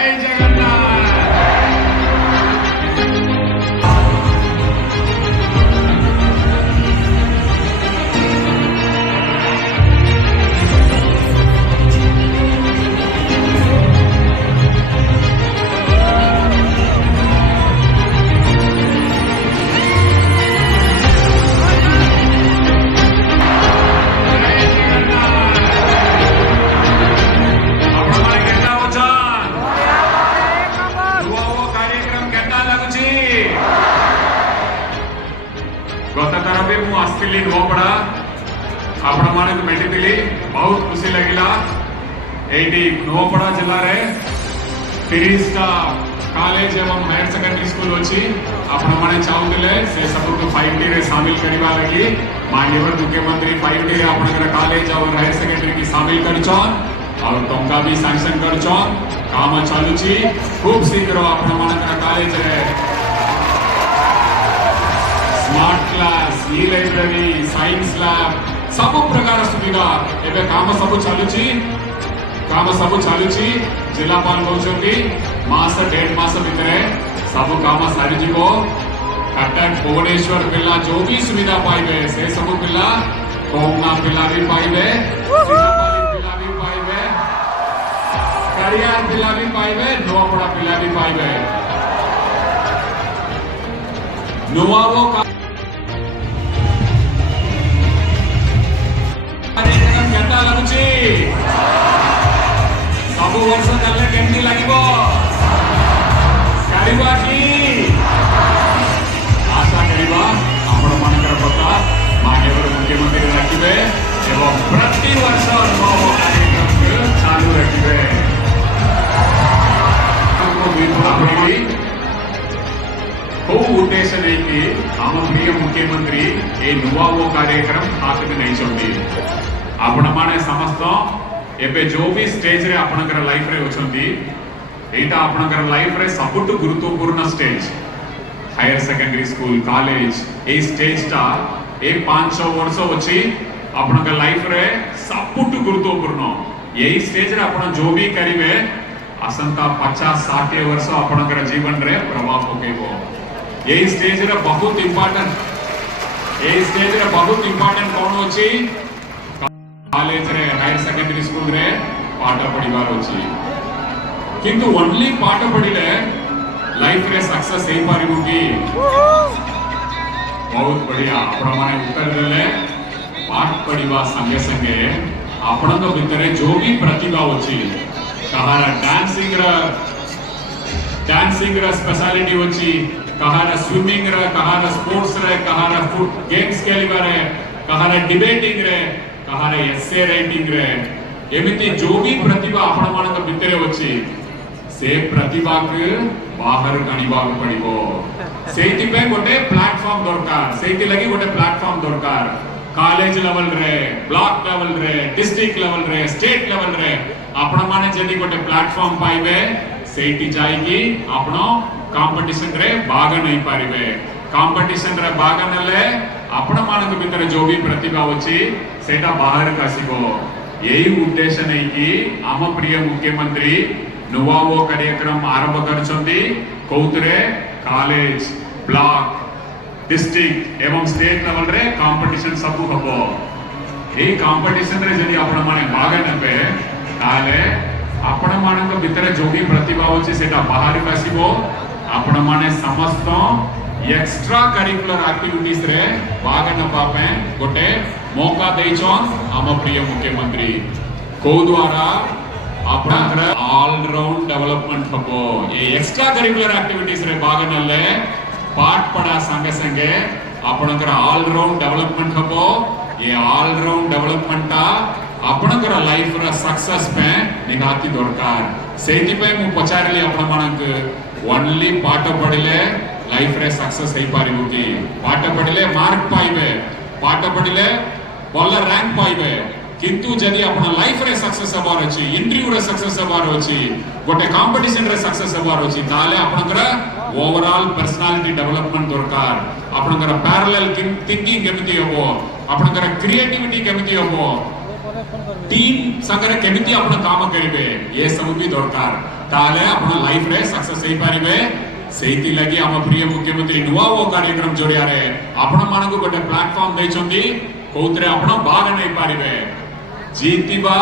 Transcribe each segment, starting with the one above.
जय जगन्नाथ। आसली नुआपड़ा आपण माने मेटिली बहुत खुशी लगिला एटी नुआपड़ा जिल्ला रे 30टा कॉलेज एवं हायर सेकेंडरी स्कूल अछि आपण माने चाहुतिले से सब को 5T रे शामिल करबा लगी माननीय मुख्यमंत्री 5T रे आपनकर कॉलेज और हायर सेकेंडरी की शामिल करछन और टंका भी सैंक्शन करछन काम चालुची खूब शीघ्र आपण मानकर कॉलेज रे स्मार्ट क्लास ई लाइब्रेरी साइंस लैब सब प्रकार सुविधा एबे काम सब चालुची जिलापाल कहउछंती मास 1.5 मास भितरे सब काम सारी जीवो कटक भुवनेश्वर पिला जो भी सुविधा पाइबे से सब पिला कोमना पिला भी पाइबे सीतापाली पिला भी पाइबे करियार पिला भी पाइबे नुआपड़ा पिला भी पाइबे नुआवो का लगुची सब वर्ष कले केमती लागिबो करिबा की आशा करिबा आपण मानकर कथा माननीय मुख्यमंत्री रखिबे एवं प्रति वर्ष नव कार्यक्रम चालू रखिबे खूब उद्देश्य नहीं कि आम प्रिय मुख्यमंत्री ए नुआवो कार्यक्रम हाथ में नहीं चलती आपण माने समस्त एबे जो भी स्टेज रे आपनकर लाइफ रे होछंती एटा आपनकर लाइफ रे सबटु गुरुत्वपूर्ण stage higher secondary school college ए स्टेज ता ए 500 वर्ष होची आपनकर लाइफ रे सबटु गुरुत्वपूर्ण यही स्टेज रे आपण जो भी करिवे असंता 50-60 वर्ष आपनकर जीवन रे प्रभाव पकेबो यही स्टेज रे बहुत इंपोर्टेंट कोन होची कॉलेज रे हायर सेकेंडरी स्कूल रे पाठ पढ़िबार अछि किंतु ओनली पाठ पढ़िले लाइफ रे सक्सेस हे पारिबो की बहुत बढ़िया आपण माने उत्तर देले पाठ पढ़िबा संगे संगे आपण तो भितरे जो भी प्रतिभा अछि कहारा डांसिंग रे स्पेशलिटी अछि कहारा स्विमिंग रे कहारा स्पोर्ट्स रे कहारा फुट गेम्स खेलिबा रे कहारा डिबेटिंग रे कहारे एसे राइटिंग रे एमिति जो भी प्रतिभा आपण मानक भितरे अछि से प्रतिभा के बाहर कानिबा पड़िबो सेति पे गोटे प्लेटफार्म दरकार सेति लगी गोटे प्लेटफार्म दरकार कॉलेज लेवल रे ब्लॉक लेवल रे डिस्ट्रिक्ट लेवल रे स्टेट लेवल रे आपण माने जदी गोटे प्लेटफार्म पाइबे सेति जाईकी आपण कंपटीशन रे भाग नहीं पारिबे कंपटीशन रे भाग नले आपण मानक भितर जो भी प्रतिभा अछि सेटा बाहर कासिबो यही उद्देश्य नहीं कि आम प्रिय मुख्यमंत्री नुआवो कार्यक्रम आरंभ करछंती कौतरे कॉलेज ब्लॉक डिस्ट्रिक्ट एवं स्टेट लेवल रे कंपटीशन सब हबो एही कंपटीशन रे जदी आपण माने भाग नेबे ताले आपण मानक भितर जो भी प्रतिभा अछि सेटा बाहर कासिबो आपण माने समस्त एक्स्ट्रा करिकुलर एक्टिविटीज रे भाग नबा पे गोटे मौका देछन आम प्रिय मुख्यमंत्री को द्वारा आपनकर ऑल राउंड डेवलपमेंट हबो ये एक्स्ट्रा करिकुलर एक्टिविटीज रे भाग नले पाठ पढ़ा संगे संगे आपनकर ऑल राउंड डेवलपमेंट हबो ये ऑल राउंड डेवलपमेंट आपनकर लाइफ रा सक्सेस पे निगाती दरकार सेति पे मु पचारली आपण मानक ओनली पाठ पढ़िले लाइफ रे सक्सेस हे पारिबो की पाठ पढ़िले मार्क पाइबे पाठ पढ़िले भल रैंक पाइबे किंतु जदी आपण लाइफ रे सक्सेस हबार अछि इंटरव्यू रे सक्सेस हबार अछि गोटे कंपटीशन रे सक्सेस हबार अछि ताले आपनकर ओवरऑल पर्सनालिटी डेवलपमेंट दरकार आपनकर पैरेलल थिंकिंग केमिति हबो आपनकर क्रिएटिविटी केमिति हबो टीम संगरे केमिति आपण काम करिवे ये सब भी दरकार ताले आपण लाइफ रे सक्सेस हेई पारिबे सेहिति लागि हम प्रिय मुख्यमंत्री नुवा वो कार्यक्रम जोड़िया रे आपण मानकु गोटे प्लेटफॉर्म दैछंती कोउतरे आपण भाग नै पारिबे जीतिबा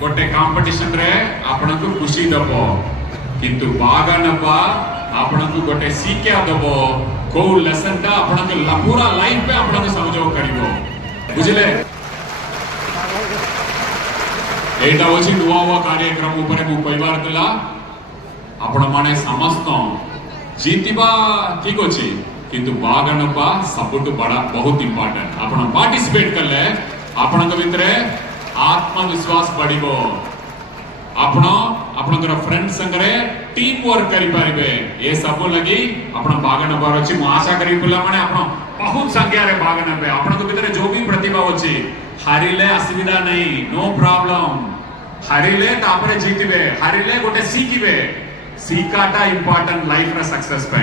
गोटे कंपटीशन रे आपनको खुशी दबो किंतु भाग नबा आपनको गोटे सीखिया दबो को लेसन ता आपनको पूरा लाइफ पे आपनको सहयोग करिवो बुझले एटा होची नुवा वा कार्यक्रम ऊपर मु परिवार दिला आपण माने समस्त जीतिबा ठीक अछि किंतु भाग नबा सबटु बड़ा बहुत इंपोर्टेंट आपण पार्टिसिपेट करले आपनक भितरे आत्मविश्वास बढ़िबो आपण आपनकर फ्रेंड संगरे टीम वर्क करि पारिबे ए सब लगी आपण भाग नबार अछि मु आशा करि पिला माने आपण बहुत संख्या रे भाग नबे आपनक भितरे जो भी प्रतिभा अछि हारिले असुविधा नहीं नो प्रॉब्लम हारिले तापरे जीतिबे हारिले गोटे सीखिबे सीकाटा इंपोर्टेंट लाइफ रे सक्सेस पे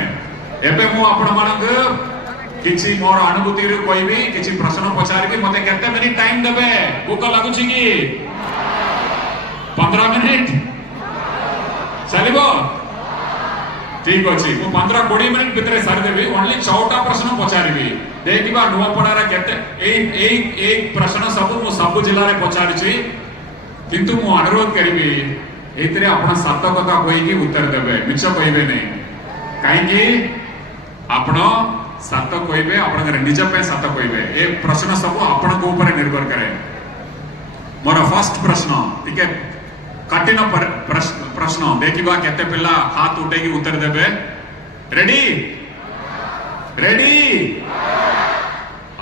एबे मु आपण मानक किछि मोर अनुभूति रे कहबी किछि प्रश्न पचारबी मते केते मिनिट टाइम देबे भूख लागुछि की 15 मिनिट चलिबो ठीक अछि मु 15-20 मिनिट भितरे सारि देबी ओनली 6टा प्रश्न पचारबी देखिबा नुवापड़ा रे केते एक प्रश्न सब मु सब जिल्ला रे पचारछि किंतु मु अनुरोध करबी एतरे आपण सत्य कथा कहि की उत्तर देबे मिछ कहबे नै काहे की आपण सत्य कहबे आपण निज पे सत्य कहबे ए प्रश्न सब आपण को ऊपर निर्भर करे मोर फर्स्ट प्रश्न ठीक है कठिन प्रश्न देखिबा केते पिला हाथ उठे की उत्तर देबे रेडी रेडी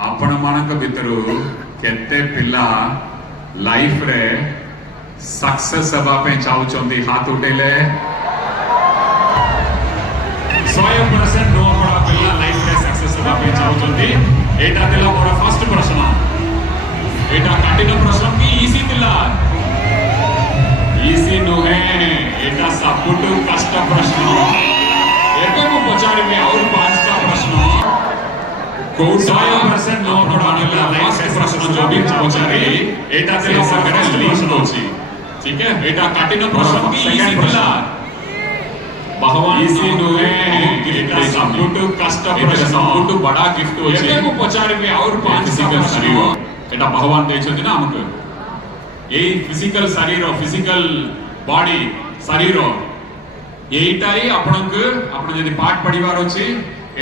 आपण मानक भितरु केते पिला लाइफ रे सक्सेस हबा पे चाहउचंदी हाथ उठेले 100% नो पड़ा पिला लाइफ रे सक्सेस हबा पे चाहउचंदी एटा दिला मोर फर्स्ट प्रश्न एटा कठिन प्रश्न की इजी दिला इजी नो है एटा सबटु कष्ट प्रश्न एबे मु पचारबे और 5टा प्रश्न को 100% नो पड़ा पिला लाइफ रे प्रश्न जो भी पचारे एटा दिला संगरे लिस्ट होची ठीक है एटा कठिन प्रश्न की इजी दिला भगवान इसी नुए एटा सबटु कष्ट प्रश्न सबटु बड़ा गिफ्ट होची एबे मु पचारबे और 5टा प्रश्न एटा भगवान दैछथि ना हमके एई फिजिकल शरीर फिजिकल बॉडी शरीर एटाई आपनक आपण जदी पाठ पढिबार अछि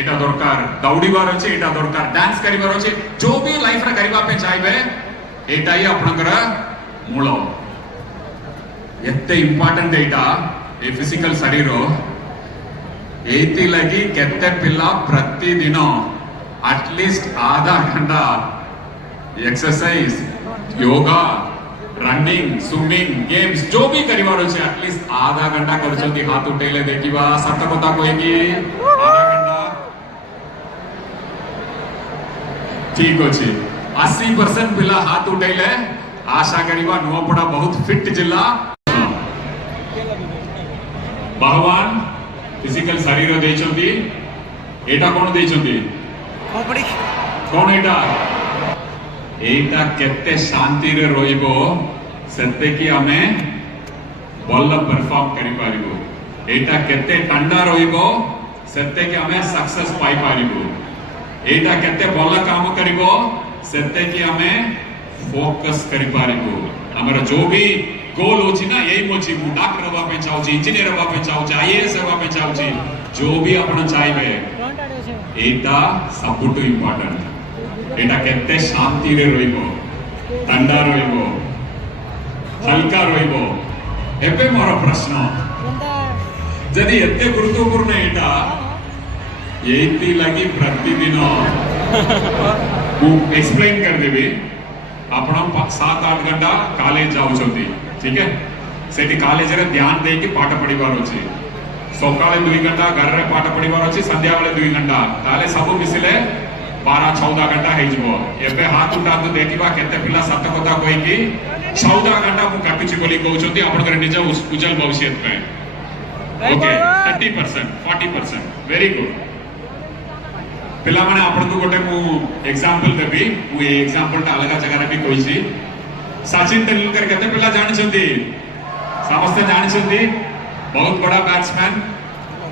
एटा दरकार दौड़ीबार अछि एटा दरकार डांस करिबार अछि जो भी लाइफ रे करिबा पे चाहबे एटाई आपनकर मूल एते इंपोर्टेंट एटा ए फिजिकल शरीर एति लगी केते पिला प्रतिदिन एटलीस्ट आधा घंटा exercise yoga running swimming games जो भी करिवार अछि एटलीस्ट आधा घंटा करछथि हाथ उठेले देखिबा सत्य कथा कहकी आधा घंटा ठीक अछि 80% पिला हाथ उठेले आशा करिबा नुवापड़ा बहुत फिट जिल्ला भगवान फिजिकल शरीर देइछंती एटा कोन देइछंती कोन एटा केते शांति रे रोइबो सत्य की हमें बल परफॉर्म करि पारिबो एटा केते ठंडा रोइबो सत्य की हमें सक्सेस पाई पारिबो एटा केते बल काम करिबो सत्य की हमें फोकस करि पारिबो हमर जो भी गोल होची ना यही मोची मु डॉक्टर हवा पे चाहू छी इंजीनियर हवा पे चाहू छी आईएएस हवा पे चाहू छी जो भी आपण चाहबे एटा सबटु इंपोर्टेंट एटा केते शांति रे रोइबो ठंडा रोइबो हल्का रोइबो एबे मोर प्रश्न जदी एते गुरुत्वपूर्ण एटा एति लगी प्रतिदिन मु एक्सप्लेन कर देबी आपण 7-8 घंटा कॉलेज जाउछंती ठीक है सेठी कॉलेज रे ध्यान दे के पाठ पढिबार अछि सकाळे 2 घंटा घर रे पाठ पढिबार अछि संध्या बेले 2 घंटा ताले सब मिसिले 12-14 घंटा हे जबो एबे हाथ उठा तो देखिबा केते पिला सत्य कथा कहि कि 14 घंटा मु काटुछि बोली कहउछंती आपण करे निज उज्जवल भविष्य पे ओके 30% 40% वेरी गुड पिला माने आपण को गोटे मु एग्जांपल देबी मु ए एग्जांपल ता अलग जगह रे भी कहिछि सचिन तेंदुलकर केते पिला जानि छथि समस्त जानि छथि बहुत बड़ा बैट्समैन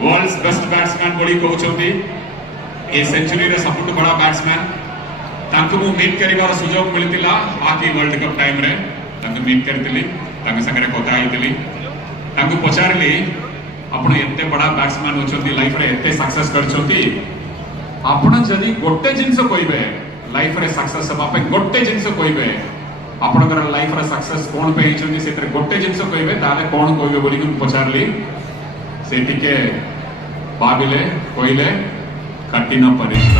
वर्ल्ड्स बेस्ट बैट्समैन बोली कहउछंती ए सेंचुरी रे सबटु बड़ा बैट्समैन तांको मु मीट करिवार सुजोग मिलतिला बाकी वर्ल्ड कप टाइम रे तांको मीट करतिली तांको संगरे କଥା आइतिली तांको पचारली आपण एते बड़ा बैट्समैन होचंती लाइफ रे एते सक्सेस करचंती आपण जदी गोटे जिंस कहिबे लाइफ रे सक्सेस हबा पे गोटे जिंस कहिबे आपणकर लाइफ रे सक्सेस कोन पे हिचंती सेतरे गोटे जिंस कहिबे ताले कोन कहिबे बोली कि पचारली से टिके भाविले कहले कठिन परिश्रम